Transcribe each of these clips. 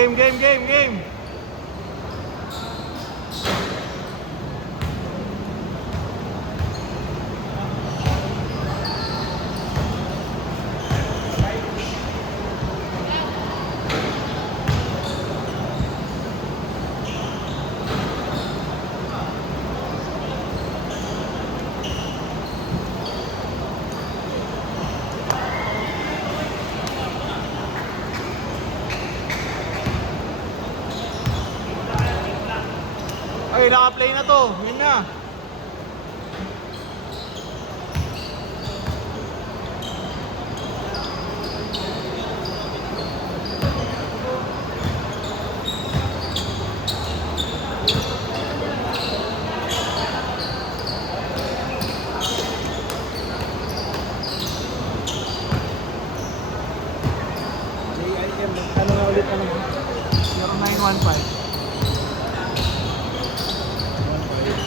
Game, game, game, game. Ay, naka-play na to. Yun na. JIM, ano nga ulit ano? 0915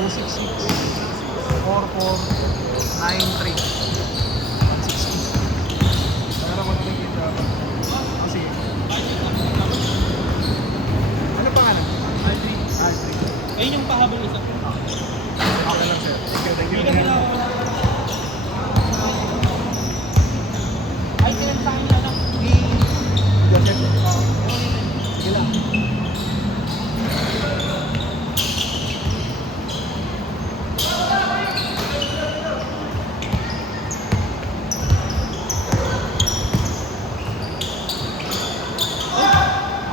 266 4493 Para mag-click ka ba? Kasi ano pangalan? R3. Ayun yung pahabol isa. Okay lang sir. Thank you. Ay, kailan sa akin na? Joseph. Sige lang.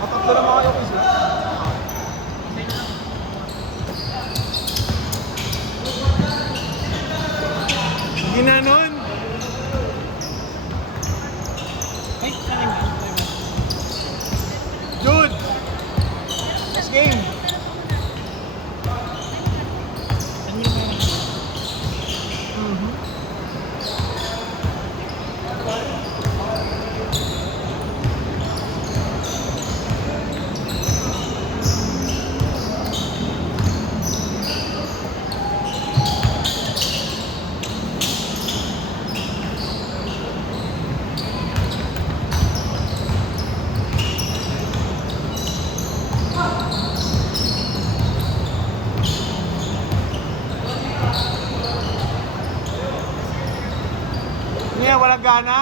Matatlo naman kayo ko sir. Ginanon. Ay, saan yung Dude. Next game. Saan yung Ngayon, walang gana.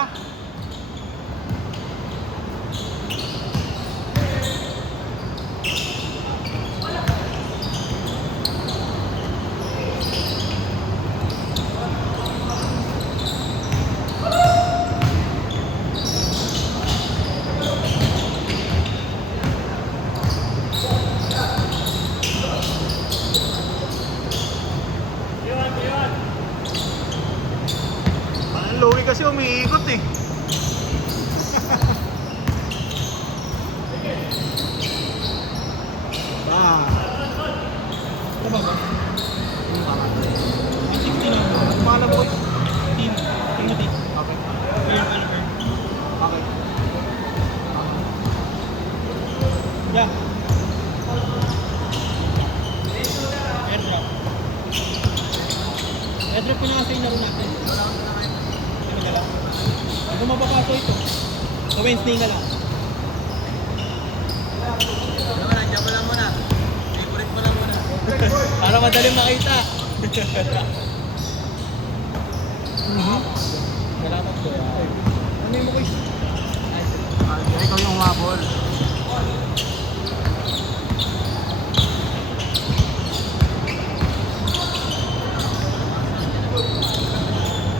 Ang Louie kasi umiikot eh. Ah. Ano ba ba? Yung pangalan. 16 na. Ang pangalan mo? Team. Timothy. Okay. Kuya Oliver. Okay. Yeah. Airdrop. Airdrop ko na kasi yung laro natin. Ano ka lang? Hindi mapapasok ito. Sa Wednesday na lang. Naman, nandiyan mo lang muna. Favorite mo lang muna. Para madali makita. Salamat ko. Ano yung mo guys? Ikaw yung umabol.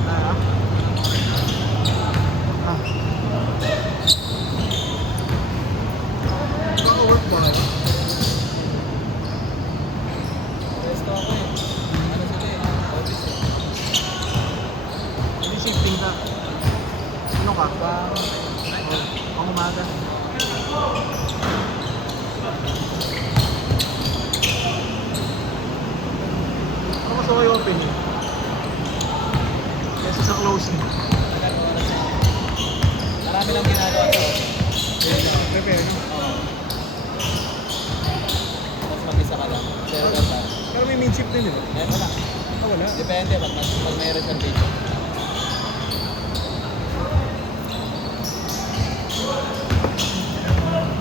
Ah. Ah. Baka-work ba kayo? Resto ako eh. Ano sila eh? Office eh. Hindi shifting ka. Sino ka? Pang umaga. Ano mas okay open eh? Kasi sa closing. Marami lang ginagawa sa office. Prepare, no? Oo. Mas mag-isa ka lang. Pero ganda. Pero may midship din, di ba? Eh, wala. Ah, wala. Depende pag may reservation.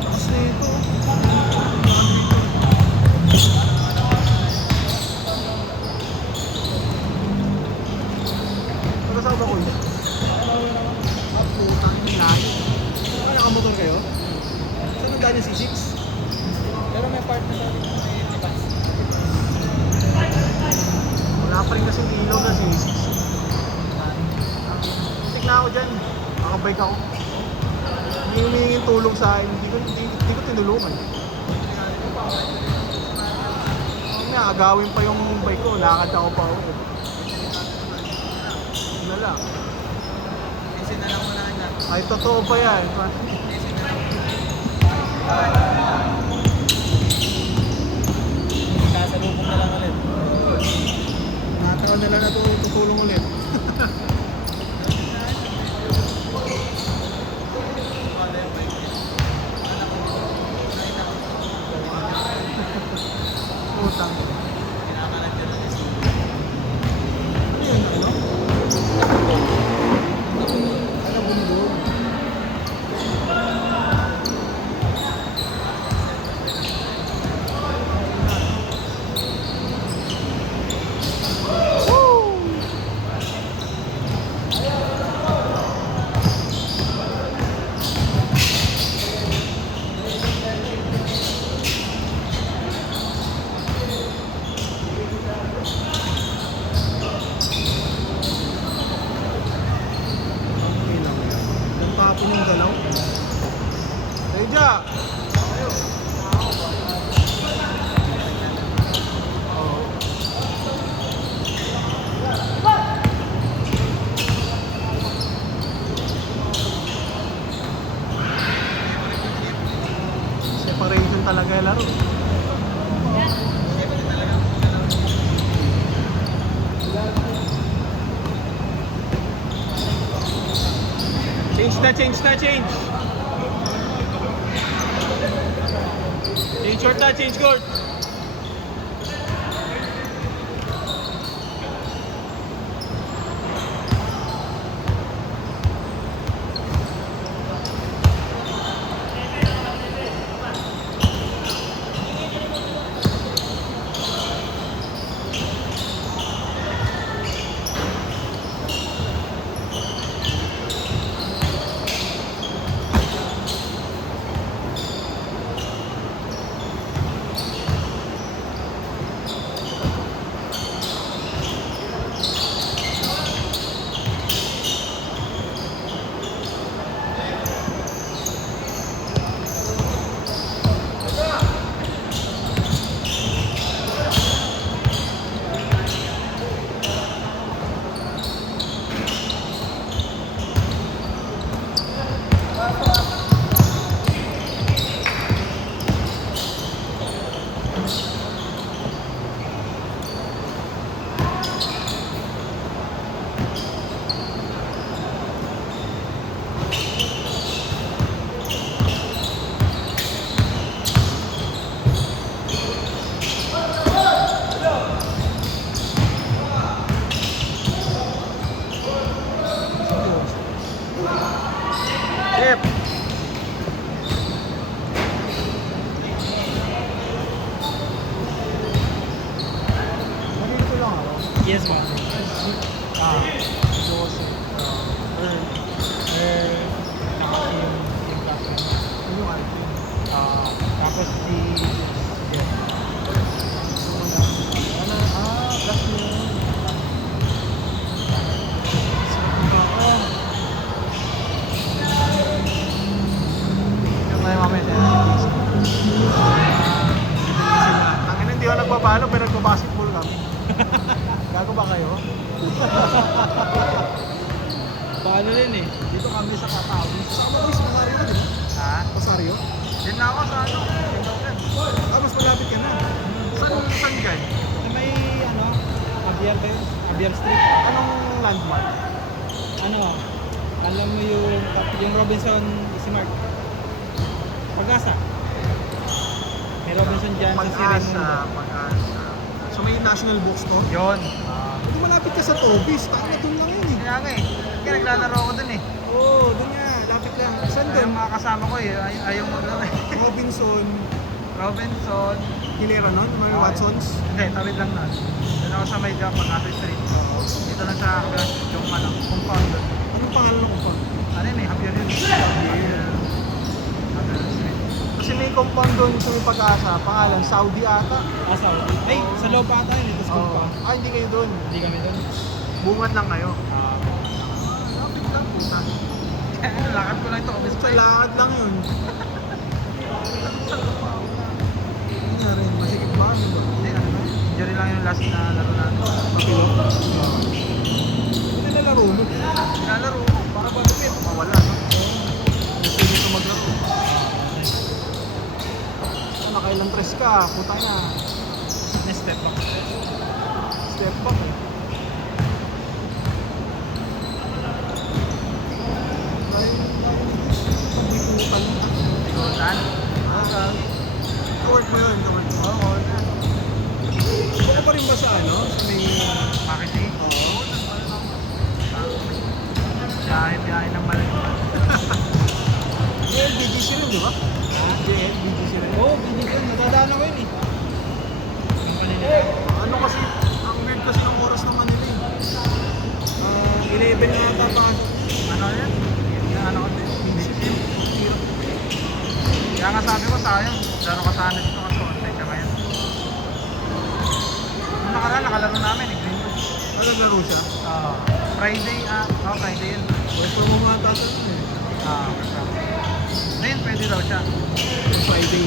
Kasi ito. pa rin kasi hindi ilaw na sinisig. Muntik na ako dyan. Nakabike ako. Hindi humihingin tulong sa akin. Hindi ko tinulungan. Agawin pa yung bike ko. Lakad ako pa ako. Yun na lang. Kasi na lang muna na. Ay, totoo pa yan. Sasalubong na lang ulit. Nakataon na lang na tutulong ulit. Utang. Kinakalag ka lang isa. Ayun, ano? Ano bundok? Okay lang yan. Ang kapo ng galaw. Reja! Oo. Separation talaga yung laro. Change na, change! Change short na, change court! Yep. Nandito lang ako. Yes, ma'am. Joseph. Tapos yung classmate. Ano yung ano? Tapos si Jeff. Plus yun. Yung tayo mamaya tayo natin. Tangin hindi ako nagpapalo pero nagpa-basketball kami. Gago ba kayo? Paano rin eh? Dito kami sa Katawis. Sa Katawis, Rosario ka din. Ha? Rosario? Diyan na ako sa ano. Mas malapit ka na. Saan dyan? Sa may ano? Abiar ba yun? Abiar Street. Anong landmark? Ano? Alam mo yung Robinson Easy-Mart. Pag-asa. May Robinson dyan sa Sirimundo. Pag-asa. So may National Bookstore? Yun. Hindi malapit ka sa Tobis. Taka na doon lang yun eh. Kaya nga eh. Kaya naglalaro ako dun eh. Oo, doon nga. Lapit lang. Saan Kaya doon? yung mga kasama ko eh. Ayaw maglaro eh. Robinson. Robinson. Hilera nun? Mga Okay. Watsons? Hindi, tawid lang na. Doon ako sa may Pag-asa Street. Dito lang sa yung ano, compound doon. Anong pangalan ng compound? Ano yun eh, Javier yun. Javier Street. Kasi may compound doon sa may Pag-asa. Pangalan, Saudi ata. Saudi. Ay, sa loob ata yun. Ito school Oo. pa. Ah, hindi kayo doon. Hindi kami doon. Bungat lang kayo. Lapit lang puta. Lakad ko lang ito. Obis Sa lakad lang yun. Hindi na rin. Masikip ba? Ano ba? Hindi, ano na. Injury lang yung last na laro natin. Papilo? Oo. Hindi na laro mo. Nilalaro ko. Baka ba lumit? Mawala. No? Gusto nyo ito maglaro. Ah, nakailang tres ka. Putang na. Next step back. Step back eh. Pagbibukan mo. Ikutan. Court mo yun. Court mo. Oo. Ako pa rin ba sa ano? Sa may... Marketing. Oo. Biyahe ng balik. BGC rin, di ba? BGC rin. Oo, binigyan ko. Nadadaan ako yun eh. Company nila. Ano kasi, ang weird kasi ng oras ng Manila eh. 11 na yata pa kasi. Ano yan? Yung ano ko din. Kaya nga sabi ko sayang. Laro ka sana dito kasi online ka ngayon. Nung nakaraan, nakalaro namin eh. Greenwood. Naglaro siya. Friday, Friday yun. Pwede mo mga tasa nun eh. Ngayon pwede daw siya. Friday.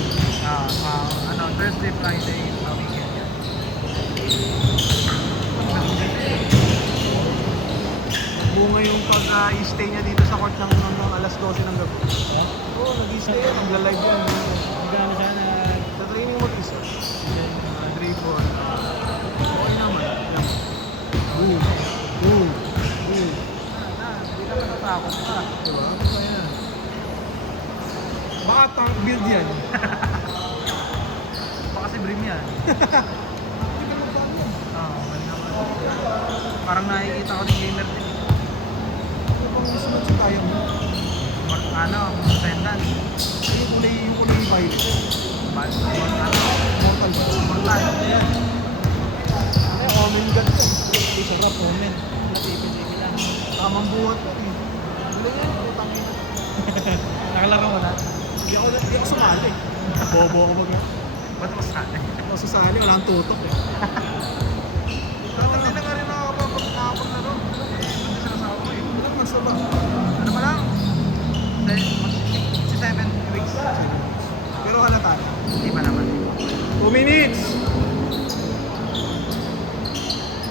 Thursday, Friday, weekend yan. Bunga yung pag-stay niya dito sa court ng hanggang alas 12 ng gabi. Oo, nag-stay yan. Nagla-live yan. Nagano siya na... Sa training mo isa. Dribble. Okay naman. Yan. Boom. Boom. Boom. Hindi naman natakot ka. Diba? Ano ba yan? Baka tank build yan. Baka si Brim yan. Hindi ka magkano yan. Mali naman. Parang nakikita ko ng gamer din. Ano bang sunod sa kaya mo? Sendan. Yung kulay violet. Mortal. Mortal ba? Mortal. Ay, omen god yan. Ay, sarap po, men. Natipid-tipid lang. Tamang buhat ko eh. Wala yan, putang ina. Nakalaro mo na. Hindi ako sumali. Bobo ako mag... Ba't ko sana? Ako sasali, wala kang tutok eh. Hindi na nga rin nakakapaglaro. Hindi sila sa ako eh. Ilang months na ba? Ano ba lang? 7 weeks. Pero halata na. Hindi pa naman. 2 minutes!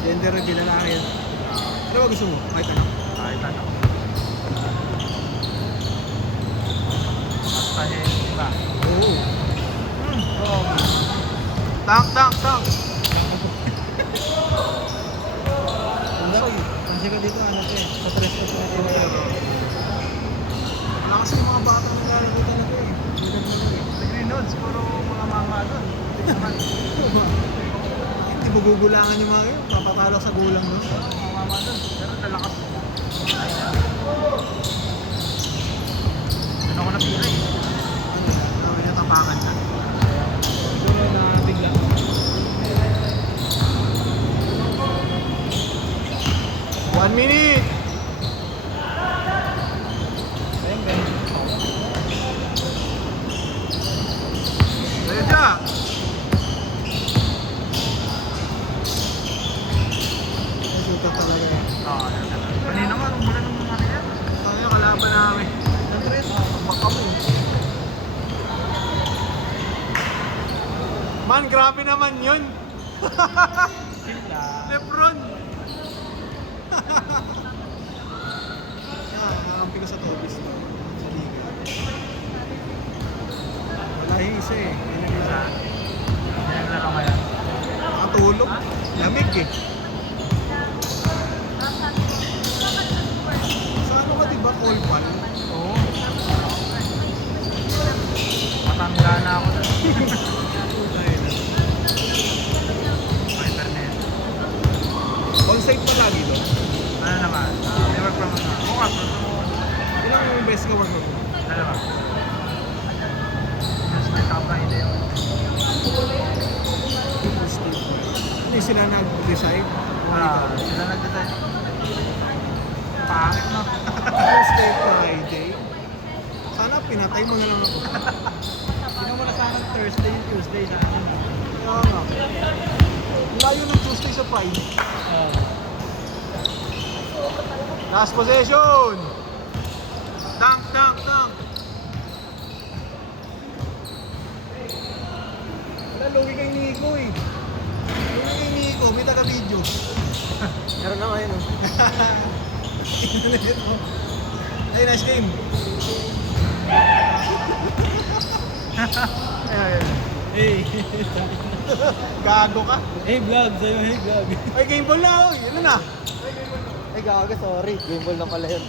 Gender reveal na lang yan. Ano ba gusto mo? Kahit ano? Kahit ano. Basta di ba? Oo. Oo. Tank, tank, tank! Ano? Kasi ko dito, ano to eh. Sa tres ko sa Wala kasi yung mga bata na lalaro talaga eh. Sa Greenwoods, puro mga mama doon. Hindi naman. Hindi mo gugulangan yung mga yun. Papatalo sa gulang mo. Mga mama doon. Pero nalakas. Doon ako napila eh. Ano yung tapakan na? Siguro na bigla. One minute! Ayun, ganun. Ayun siya! Nasuta talaga eh. Kanina nga, umulan ng mga yan. Ito yung kalaban namin. Baka mo. Man, grabe naman yun. Sila. Lebron. Nakakampi ko sa Tobis to. Sa Liga. Wala yung isa eh. May naglaro. Hindi naglaro kaya. Nakatulog. Lamig eh. Sa ano ka diba? Colpal? Oo. Matanda na ako doon. Internet. On-site pa lagi doon. Ano naman? May work from home. Bukas. Ilang yung best ka work mo? Dalawa. Just may Friday. Hindi sila nag-decide. Sila nag-design. Pangit no? Thursday, Friday. Sana pinatay mo na lang ako. Sino mo na sana Thursday, Tuesday sa akin. Kaya nga. Layo ng Tuesday sa Pride. Last possession! Dunk, dunk, dunk. Wala, logi kay Nico eh. Logi kay Nico, may taga-video. Meron na ngayon, oh. Hey, nice game. Ayan. Hey. Gago ka. Hey, vlog. Sa'yo, hey, vlog. Ay, game ball na, oy. Ano na? Ay, gaga, sorry. Game ball na pala yun.